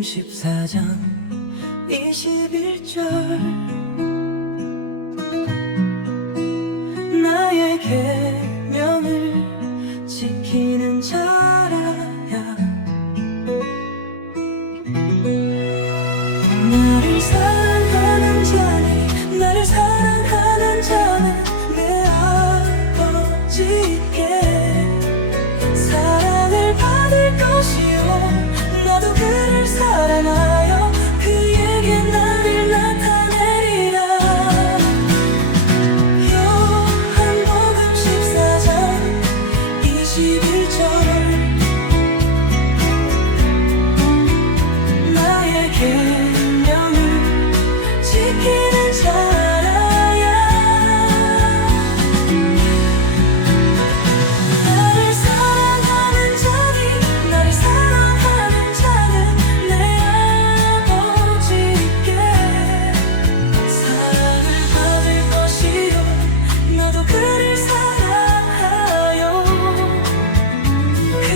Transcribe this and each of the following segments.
14장 21절. 나의 계명을 지키는 자라야. 나를 사랑하는 자니 나를 사랑하는 자는 사랑을 받을 것이요 나도 그를 사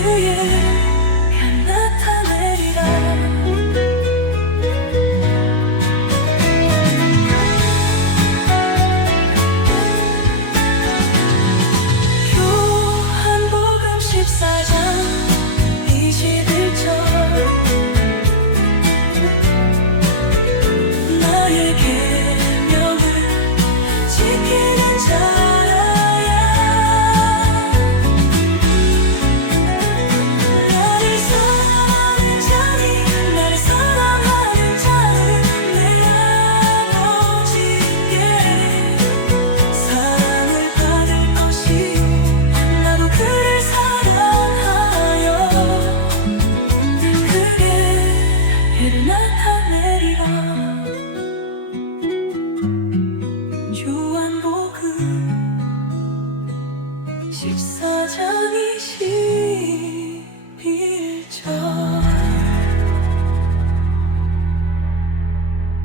그 그의 나타내리라. 요한복음 14장이